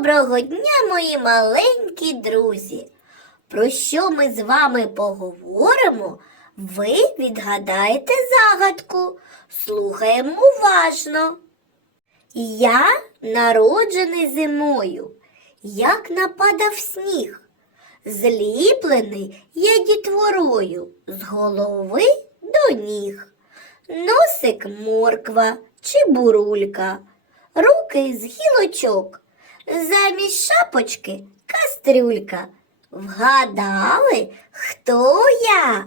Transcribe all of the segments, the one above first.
Доброго дня, мої маленькі друзі! Про що ми з вами поговоримо? Ви відгадаєте загадку. Слухаємо уважно. Я народжений зимою, як нападав сніг, зліплений я дітворою з голови до ніг. Носик морква чи бурулька, руки з гілочок, замість шапочки кастрюлька. Вгадали, хто я?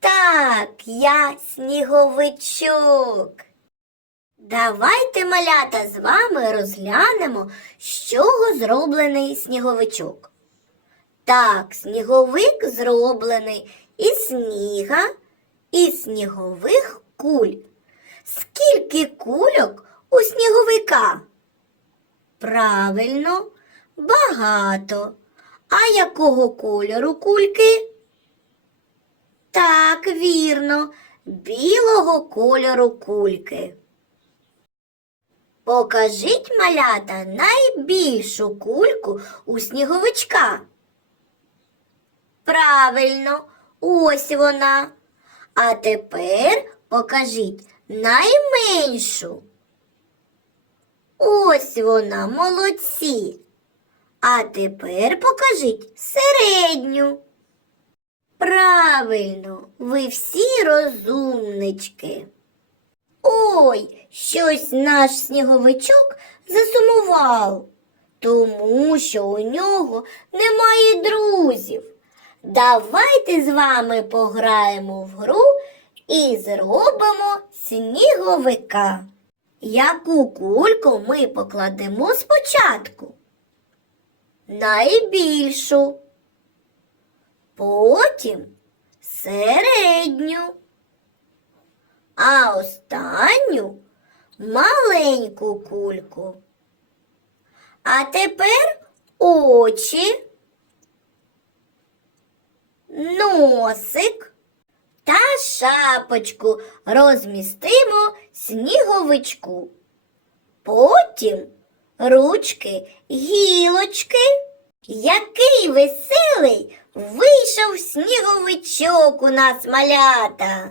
Так, я сніговичок. Давайте, малята, з вами розглянемо, з чого зроблений сніговичок. Так, сніговик зроблений із сніга і снігових куль. Скільки кульок? Правильно, багато. А якого кольору кульки? Так, вірно, білого кольору кульки. Покажіть малята найбільшу кульку у сніговичка. Правильно, ось вона. А тепер покажіть найменшу. Ось вона, молодці. А тепер покажіть середню. Правильно, ви всі розумнички. Ой, щось наш сніговичок засумував, тому що у нього немає друзів. Давайте з вами пограємо в гру і зробимо сніговика. Яку кульку ми покладемо спочатку? Найбільшу, потім середню, а останню маленьку кульку. А тепер очі, носик та шапочку розмістимо сніговичку. Потім ручки, гілочки. Який веселий вийшов сніговичок у нас малята.